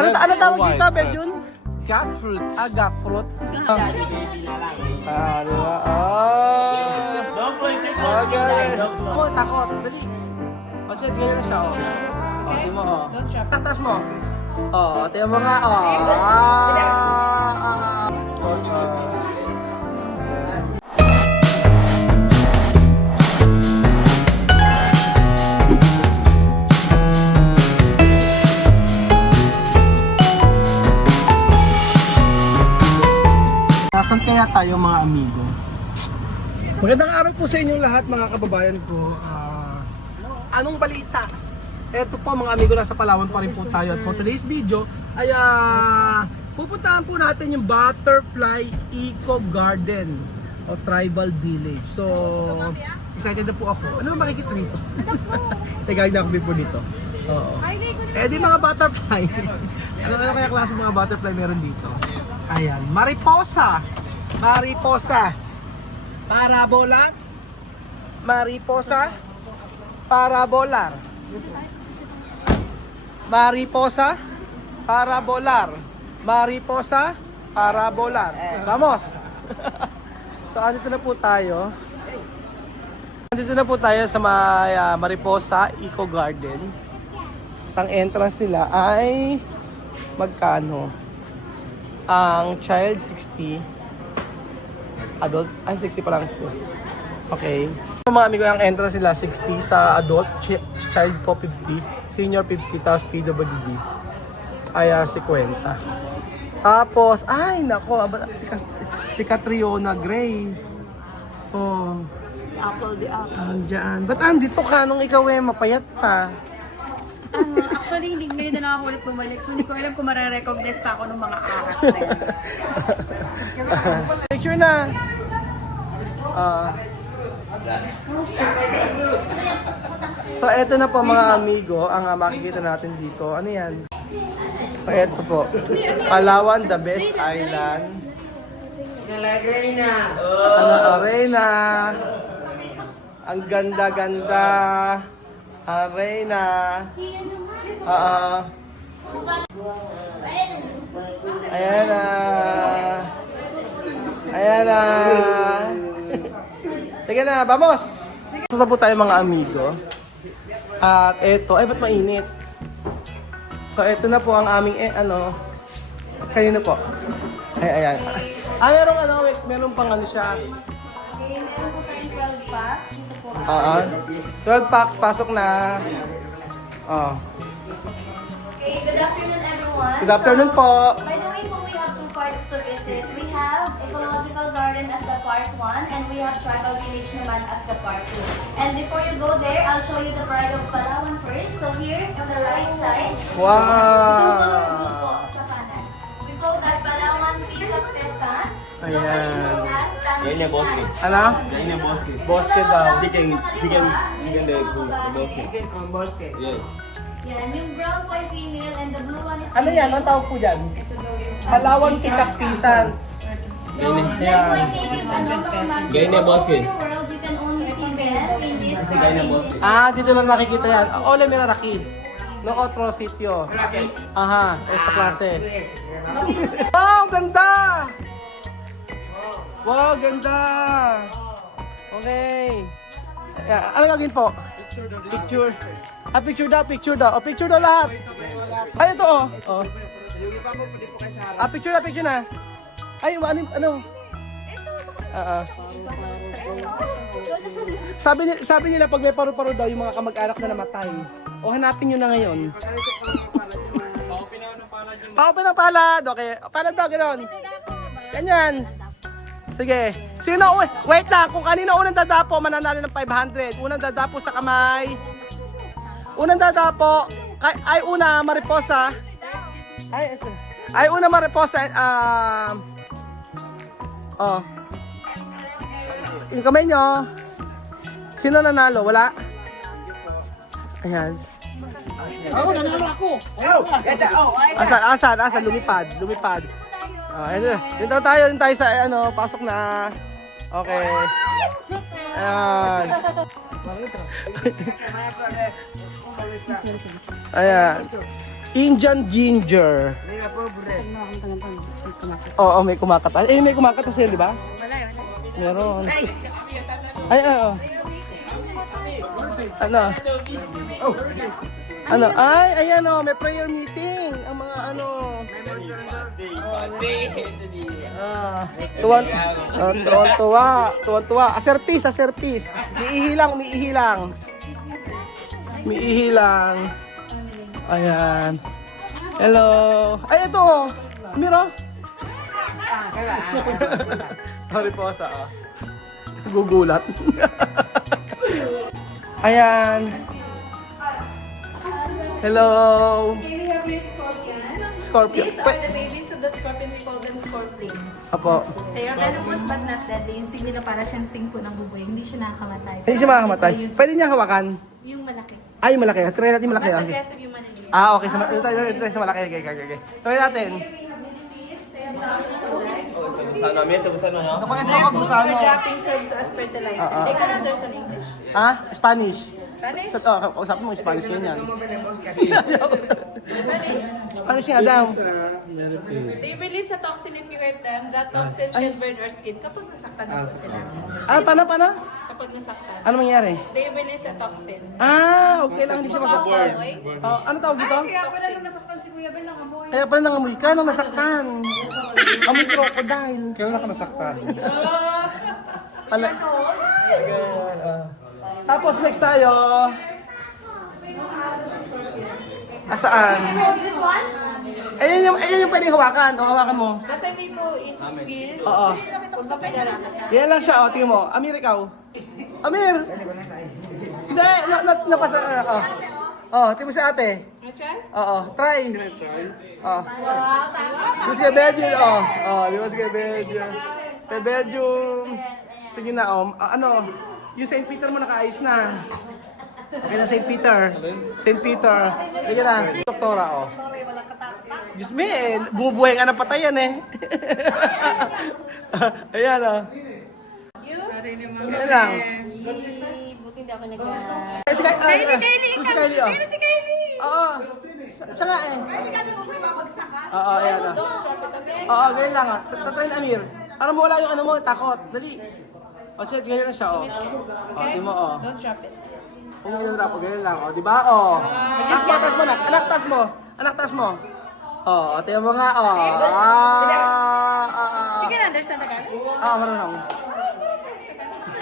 Ano tawag dito, Belgian? Jackfruit. Jackfruit. Di ba? Okay. Takot. Dali. O, check. Ganyan na siya, o. O, di mo, o. Tatas mo. O, tingnan mo nga, o. Nasaan kaya tayo mga amigo? Magandang araw po sa inyong lahat mga kababayan ko. Anong balita? Eto po mga amigo, nasa Palawan pa rin po tayo. At for today's video ay pupuntahan po natin yung Butterfly Eco Garden o Tribal Village. So, excited na po ako. Ano makikita dito? Tagaling na ako before dito. Oo. Di mga butterfly. ano kaya klase mga butterfly meron dito? Ayan, mariposa. Parabola. Mariposa. Parabolar. Mariposa. Parabolar. Mariposa. Parabolar. Vamos. So, andito na po tayo. Andito na po tayo sa Mariposa Eco Garden. Ang entrance nila ay magkano? Ang child 60, adults ay 60 pa lang. Okay. So, mga amigo, ang entrance nila 60 sa adult, child po 50, senior 50, tapos PWD ay 50. Tapos, ay nako, si Catriona Gray. Oh. The apple. Andiyan. Ba't andito ka nung ikaw mapayat pa? Actually, hindi ngayon na ako ulit bumalik. So, hindi ko alam kung marirecognize pa ako ng mga aras na yun. Picture na! So, eto na po mga amigo, ang makikita natin dito. Ano yan? Eto po. Palawan, the best island. Arena. Ang ganda-ganda. Arena. Ayan na. Sige na, vamos! Susunod po tayo mga amigo. At eto, ay ba't mainit? So eto na po ang aming, kanino po? Ayan. Meron pang ano siya. Okay, meron po tayong 12 packs. Ito po. 12 packs, pasok na. Okay, good afternoon everyone. Good afternoon po. By the way po, we have two parts to visit. We have Ecological Garden as the part 1 and we have Tribal Village naman as the part 2. And before you go there, I'll show you the Pride of Palawan first. So here, on the right side, Wow! blue po sa kanan. We go at Palawan Peacock Festa. Ayan. Yan yung bosque. Ano? Yan yung bosque. Bosque daw. Chicken the bosque. Yes. Yan, yung brown po ay female and the blue one is Ano yan? Ang tawag po dyan? Palawan Pikakpisan. So, like native, mga months Gaya na all bosque. over the world, you can only see them in this Gaya na bosque. Dito lang makikita yan. Ole Meraraki. No otro sitio. Aha, esta klase. Wow, ganda! Wow, ganda! Okay. Ano gagawin po? Picture. Picture daw. Picture daw lahat. Ay, ito oh. Picture na. Ay, ano? Sabi nila pag may paru-paro daw yung mga kamag-anak na namatay. O hanapin nyo na ngayon. Pa-open ng palad. Okay. Palad daw, gano'n. Ganyan. Sige. Wait lang. Kung kanino unang dadapo, mananalo ng 500. Unang dadapo sa kamay. Una, mariposa. Una, mariposa. Yung kamay nyo. Sino nanalo? Wala? Ayan. nanalo ako. Asan? Lumipad. Dito tayo sa pasok na. Okay. Ayan. Ayan. Indian ginger. Oo, may kumakatas. Eh, may kumakatas yan, di ba? Meron. Ay, ano? Ano? Ano? Ay, ayan o, may prayer meeting. Ang mga ano. Tuwan-tuwa. Aserpis. Miihilang. Ayan. Hello. Ay, ito o. Miro. Sorry po sa gugulat. Ayan. Hello. Here we have your scorpion. Scorpion. These are the babies of the scorpion. We call them scorpions. Apo. They are venomous but not deadly. Yung sting nila para siyang sting po ng buboy. Hindi siya nakakamatay. Hindi siya makakamatay. Yung, Pwede niya hawakan. yung malaki. Ay, malaki. Try natin malaki. Mas Okay. aggressive yung manili. Ah, okay. Try sa malaki. Okay. Try natin. They have thousands of lives. Sana, may tugutan na, no? Naku, ito Their ako booster sa ano. dropping serves as fertilizer. They can understand English. Ah, Spanish. Spanish? Kausapin mo, Spanish yun yan. Spanish? Spanish nga daw. They release a toxin if you hurt them. That toxin can burn our skin kapag nasaktan mo sila. Ah, paano? Kapag nasaktan. Ano mangyari? They release a toxin. Ah, okay lang, hindi siya masaktan. Amoy. Oh, ano tawag dito? Kaya pala nung Kaya pala nangamoy ka nung nasaktan. Amoy crocodile. Kailan ka nasaktan? Pala. Tapos next tayo. Asaan? This one? Ayun yung pwedeng hawakan. O, hawakan mo. Basta hindi mo isi-squeeze. Oo. Huwag ka pinaraan. Yan lang siya, o. Tingnan mo. Amir, ikaw. Amir! Hindi, napasa. Tingnan mo si ate. Try? Oo, try. Oo. Wow, tama. Di sige, Bedjun. Di ba sige, Bedjun. Kay Bedjun. Sige na, ano, yung St. Peter mo nakaayos na. Okay na, St. Peter. St. Peter. Sige na, doktora, Diyos me, bumubuhay nga ng patayan eh. Ayan, You? Ayan lang. Buti hindi ako nag- Si Kylie, si Kylie, Si Kylie! Oo. Siya nga eh. Oo, ayan, Don't drop it, okay? Oo, ganyan lang Tatry na, Amir. Para mawala yung ano mo, takot. Dali. Check, ganyan lang siya, Okay? di mo, Don't drop it. Kung hindi na ganyan lang, di ba, taas mo, anak, taas mo. Tingnan mo nga, You can understand Tagalog? marunong.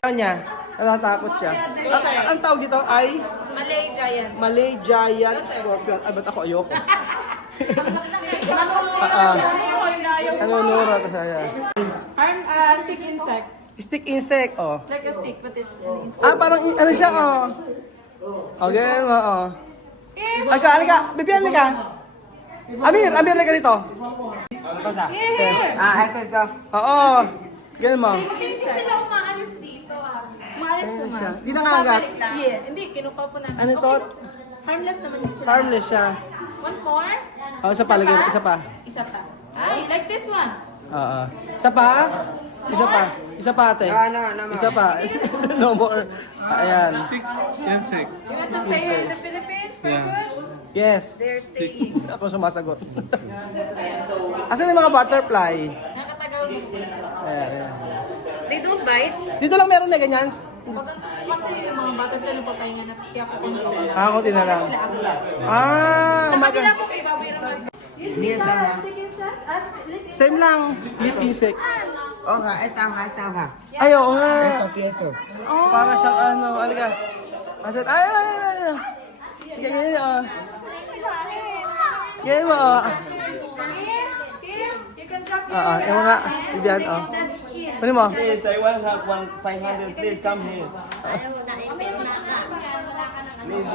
Ano niya? Natatakot siya. Ang tawag dito ay Malay giant. Malay Giant Scorpion. Ay, ba't ako ayoko? Nura, tas ayan. Stick insect. Stick insect, It's like a stick, but it's an insect. Parang ano siya, Okay, Halika. Bibiyan, halika. Amir, halika dito. Here! Oo. Ganyan mo. Maalis po Siya. nga. Di nangangat. Yeah, hindi, kinukuha po namin. Ano to? Harmless naman yun sila. Harmless siya. One more? Isa pa, lagyan mo. Isa pa. Isa pa. Ay, like this one. Oo. Isa pa? Isa pa, ate. Isa pa. No more. Ayan. Insect. You want to stay here in the Philippines for good? Yes. They're staying. Ako sumasagot. Asan yung mga butterfly? Nakatagal mo po sila. Ayan. They don't bite. Dito lang meron na ganyan. Pag kasi yung mga butterfly na papahinga na kaya ko konti lang. Kunti na lang. Sila akla. Ah, Sa kanila po kay baboy naman. These are stick insect. same lang. Leaf insect. Oga, esta hoja. Ay, oo nga. Esto. Para siyang ano, alika. Asan? Ay. Ganyan, Ganyan mo, Here, you can drop your yung mga, diyan, Ano mo? Please, I want have 500, please, come here.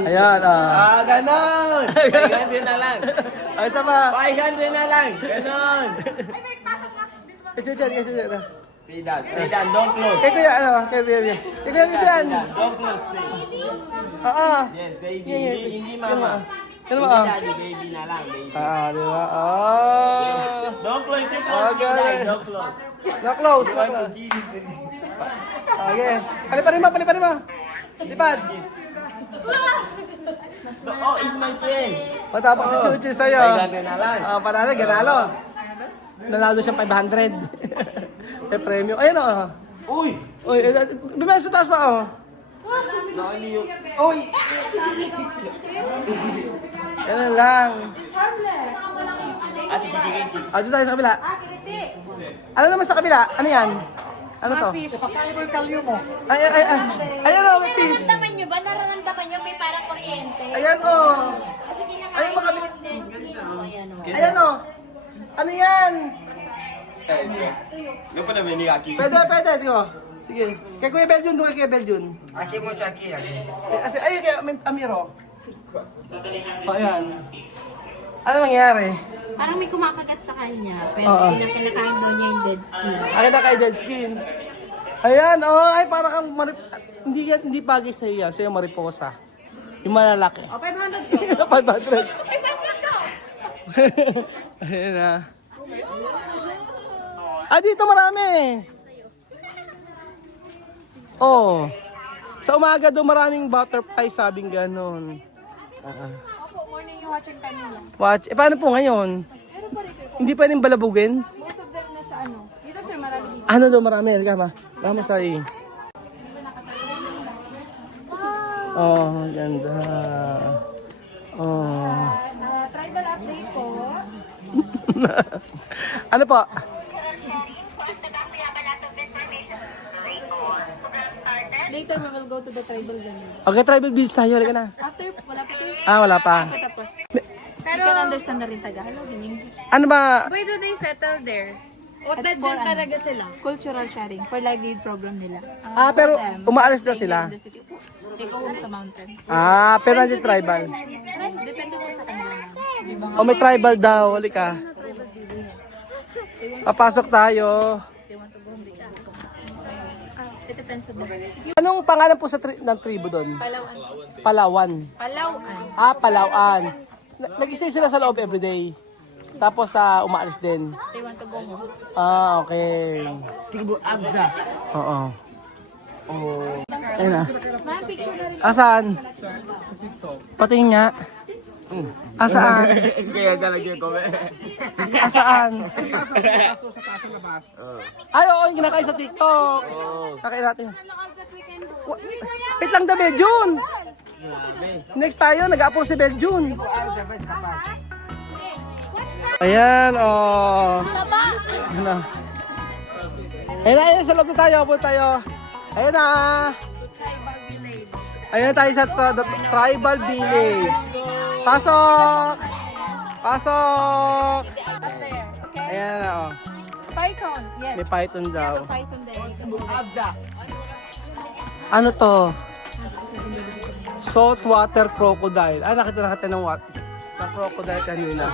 Ayan, Ganon! 500 na lang! Ay, isa pa. 500 na lang! Ganon! Ito dyan. Say that, don't close. Kay kuya, kay baby. Kay kuya, Bibian. Don't close, please. Oo. Yes, baby. Yeah. Hindi mama. Ano mo, Hindi daddy, baby na lang, baby. di ba? Don't close, don't close, Okay. don't close. Na close, You na want to close. give it. Okay. Paliparin mo. Lipad. Mas Oh, is my friend. Matapos si Chuchi sa'yo. Ay, ganalan. Panalo, ganalo. Nanalo siyang 500. May premyo. Ayun o. Uy! Uy, bimaya sa taas pa o. Nakaliyo. Uy! Yan lang. It's harmless. Ah, sige, sige. Dito tayo sa kabila. Kiliti. Ano naman sa kabila? Ano yan? Ano to? Ayan o, may fish. Nararamdaman nyo ba? Nararamdaman nyo may parang kuryente? Ayan o. Kasi Ay, kinakain mga- nyo yung dead sleep mo. Ayan o. Ayan o. Ano yan? Yung pa namin ni Aki. Pwede, pwede. Tiyo. Sige. Kay Kuya Beljun, doon kay Kuya Beljun. Aquí mucho, aquí. Kasi, ay, kay Amiro. O, ayan. Ano nangyari? Parang may kumakagat sa kanya. Pero Oo. kinakain daw niya yung dead skin. Akin na kay Dead Skin. Ayan, oh, ay parang kang hindi bagay sa iyo yan, sa yung mariposa. Yung malalaki. O, 500 ko. 500. 500 ko! Ayan na. Dito marami. Oh. Sa umaga doon maraming butterfly, sabing ganon. Opo, morning yung watching time nila. Watch. Paano po ngayon? Meron pa rin kayo. Hindi pwedeng balabugin? Most of them nasa ano. Dito sir, marami dito. Ano daw marami? Kama. Kama sa iyo. Oh, ganda. Oh. Tribal update po. Ano po? Later we will go to the tribal venue. Okay, tribal beach tayo. Halika na. After, wala pa sir. Wala pa. Tapos. Pero, you can understand na rin Tagalog in English. Ano ba? Why do they settle there? What na dyan talaga sila? Cultural sharing for livelihood program nila. Pero umaalis na sila. In the city. They go home sa mountain. Pero hindi tribal. Depende po sa kanila. O may tribal daw. Halika. Papasok tayo. They want to go home. It depends on the Anong pangalan po ng tribo doon? Palawan. Palawan. Palawan. Palawan. Nag-stay sila sa loob everyday. Tapos umaalis din. They want to go home. Okay. Tibu Abza. Oo. Oh. Ayun na. Ma'am, picture na rin. Asaan? Patingin nga. Asaan? Kaya talaga yung kome. Asaan? Kaso sa taas ng labas. Ay, oo, yung kinakain sa TikTok. Kakain natin. Wait lang da, Beljun. Next tayo, nag-upload si Beljun. Abza, vas kapal. Ayan, oh. Ano? Ayun, sa loob na tayo, abot tayo. Ayun na. Ayun na tayo sa tribal village. Pasok! Pasok! Up there. Okay? Ayan na, oh. Python. Yes. May python daw. Python there. Abza. Ano to? Saltwater crocodile. Nakita na natin ng na crocodile kanina.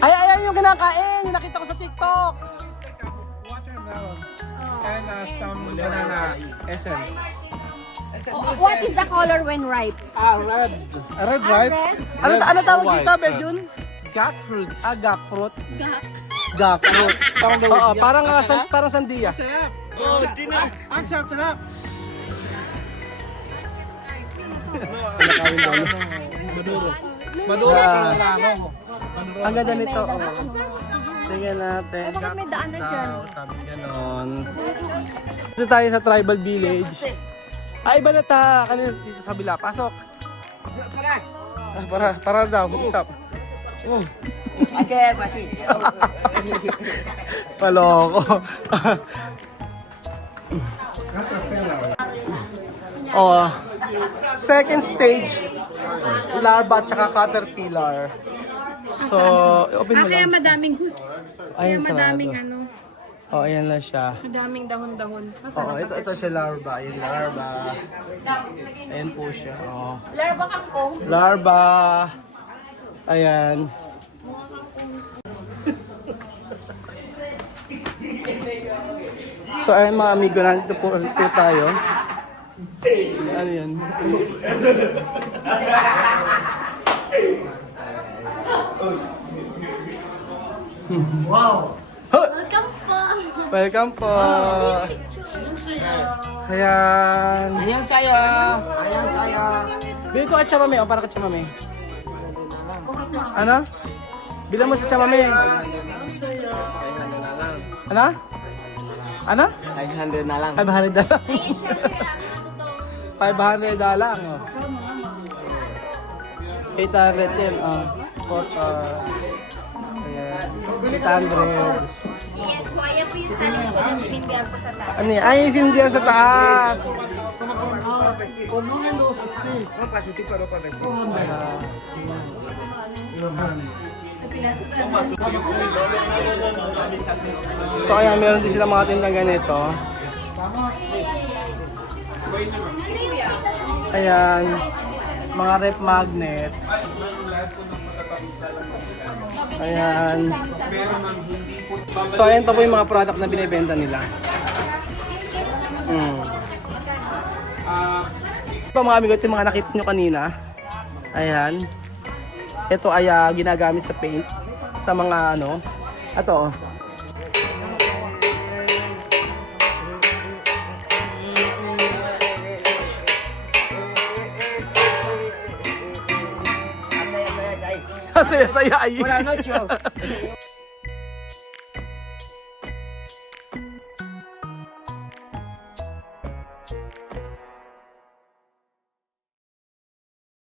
Ayan yung kinakain. Yung nakita ko sa TikTok. Watermelons. And some banana essence. What is the color when ripe? Red. Red, right? Ano tawag dito, Beljun? Jackfruits. Jackfruit. Jackfruit. Oo, parang parang sandiya. Sarap. Oh, ang sarap. Maduro. Maduro. Ang ganda nito. Oh. Tingnan natin. Bakit may daan na dyan? Sabi ganon. Dito tayo sa tribal village. Iba na ta. Kanina dito sa kabila. Pasok. Para daw. Stop. Aquí, aquí. Paloko. Oh. Second stage, larva at saka caterpillar. So, open mo Kaya lang. madaming, Ayun, madaming sarado. ano, Oh, ayan lang siya. madaming dahon-dahon. Oh, ito siya larva. Ayan, larva. Ayan po siya. Oh. Larva kangkong. Larva. Ayan. So, ayun mga amigo, nandito po tayo. Ano yan? Welcome po! Welcome po. Ayan. Anyang saya. Anyang saya. Bili ko at chamame. O, para ka chamame. Ano? Bilang mo sa chamame. Ano? Ano? 500 na lang. 500 na lang. 500 na lang. Oh. 810. Oh. Ayan. 800. Yes po, ayan po yung selling ko na sinindihan po sa taas. Ano yan? Ay, yung sindihan sa taas. Pasuti pa pa besti. So kaya meron din sila mga tindang ganito. Ayan. Mga rep magnet. Ayan. So ayan pa po yung mga product na binibenta nila. Pa mga amigo, ito yung mga nakita nyo kanina. Ayan. Ito ay ginagamit sa paint. Sa mga ano. Ito. Saya-saya ay. Buenas noches.